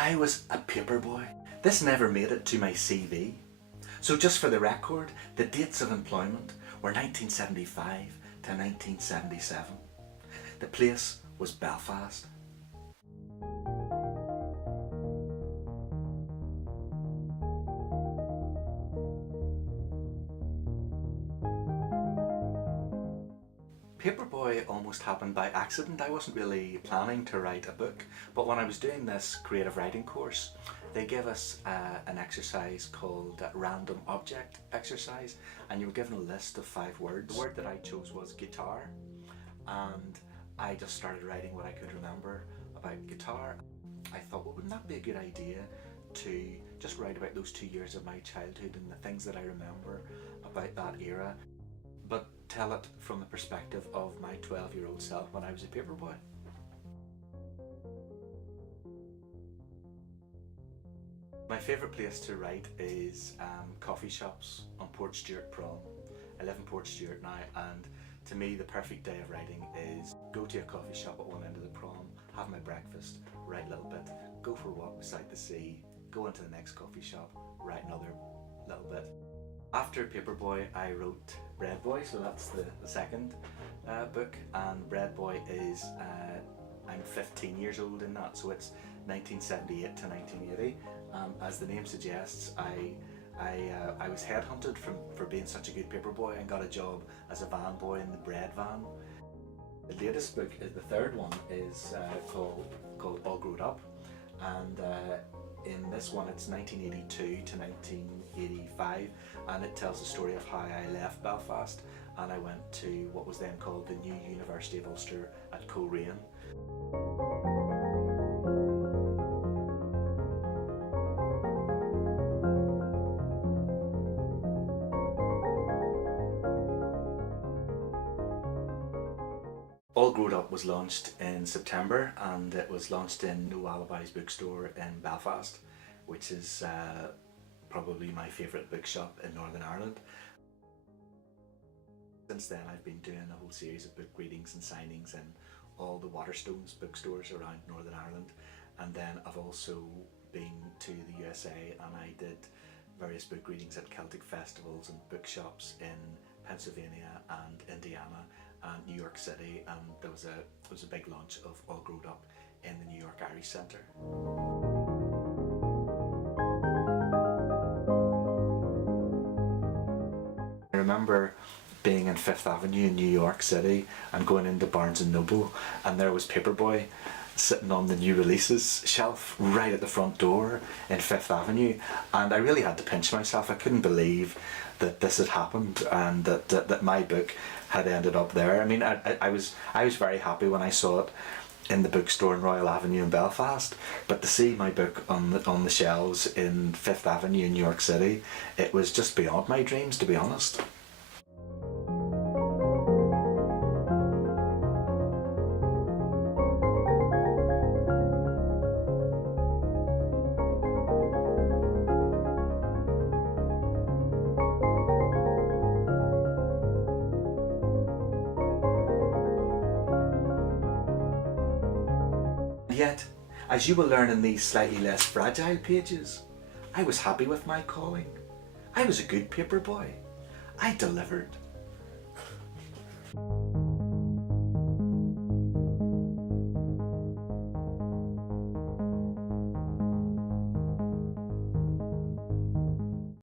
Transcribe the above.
I was a paperboy. This never made it to my CV. So just for the record, the dates of employment were 1975 to 1977. The place was Belfast. Paperboy almost happened by accident. I wasn't really planning to write a book, but when I was doing this creative writing course, they gave us an exercise called random object exercise, and you were given a list of 5 words. The word that I chose was guitar, and I just started writing what I could remember about guitar. I thought, well, wouldn't that be a good idea to just write about those 2 years of my childhood and the things that I remember about that era, but tell it from the perspective of my 12-year-old self when I was a paperboy. My favourite place to write is coffee shops on Port Stewart Prom. I live in Port Stewart now, and to me the perfect day of writing is go to a coffee shop at one end of the prom, have my breakfast, write a little bit, go for a walk beside the sea, go into the next coffee shop, write another little bit. After Paperboy, I wrote Breadboy, so that's the second book, and Breadboy is, I'm 15 years old in that, so it's 1978 to 1980. As the name suggests, I was headhunted for being such a good paperboy and got a job as a van boy in the bread van. The latest book, the third one, is called All Grown Up, and in this one it's 1982 to 1985, and it tells the story of how I left Belfast and I went to what was then called the New University of Ulster at Coleraine. All Grown Up was launched in September, and it was launched in No Alibis bookstore in Belfast, which is probably my favourite bookshop in Northern Ireland. Since then I've been doing a whole series of book readings and signings in all the Waterstones bookstores around Northern Ireland, and then I've also been to the USA and I did various book readings at Celtic festivals and bookshops in Pennsylvania and Indiana and New York City, and there was a big launch of All Grown Up in the New York Irish Centre. I remember being in Fifth Avenue in New York City and going into Barnes and Noble, and there was Paperboy sitting on the new releases shelf right at the front door in Fifth Avenue, and I really had to pinch myself. I couldn't believe that this had happened and that my book had ended up there. I mean, I was very happy when I saw it in the bookstore in Royal Avenue in Belfast, but to see my book on the shelves in Fifth Avenue in New York City, it was just beyond my dreams, to be honest. Yet, as you will learn in these slightly less fragile pages, I was happy with my calling. I was a good paperboy. I delivered.